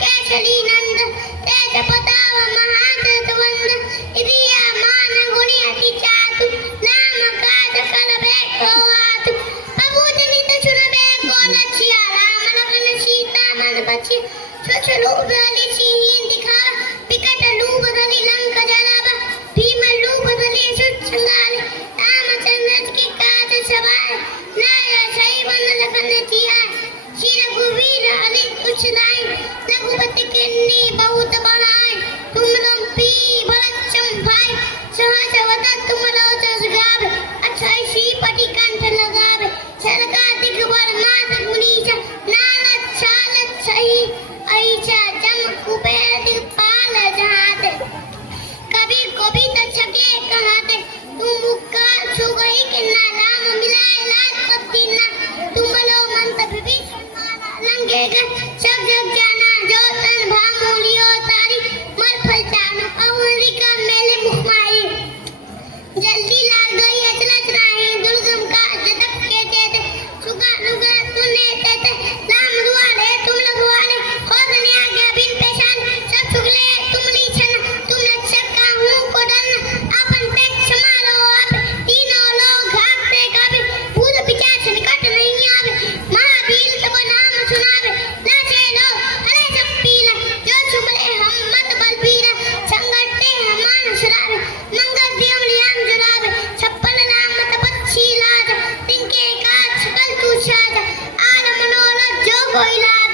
केशरी नंद तेज प्रताप महाजगवंद इदिया मान गुणी अति चातु नाम काज कल बेको आतु प्रभु जनित सुन बेको लक्षिया राम लखन सीता मन बची सुच रूप धरि सिंह दिखावा विकट रूप धरि लंक जलावा भीम रूप धरि सुत संगाल रामचंद्र की काज सवार नाय सही बन लखन जिया शिर गुवीर हरि कुछ नाय रघुपति किन्नी बहुत बड़ाई तुम लंपी भरत भाई सहज वदन तुम लोचस गावे अक्षय श्रीपति कंठ लगावे सरका दिगवर मात गुनीश नानक चालत सही ऐसा जम कुबेर दिपाल जहाते कभी कभी तो छके कहते तुम मुक्का छू गई कि ना राम मिलाए लाल पत्ती ना तुम लो मंत विभीषण लंगे गए सब जग जाना जो तन भामोलियो तारी मर फल जानो अवरी का मेले मुख मारी जल्दी लाल गई अचलत राही दुर्गम का जदक के देते सुगा नुगा तूने देते राम दुआरे तुम लगवाले और ने आगे बिन पेशान सब सुगले तुम लीछन तुम रक्षक का हूँ को डरना अपन पे क्षमा लो आप तीनों लोग भागते कभी भूत पिचाच निकट नहीं आवे महावीर तब नाम सुनावे नाचे लो अरे सब पीला जो सुमले हम मत बलबीरा संगठते हमान सुरावे मंगल दियम लियाम जुरावे छप्पन नाम तपच्छी लाज तिनके का सकल तू शाद आर मनोरथ जो कोई लाभ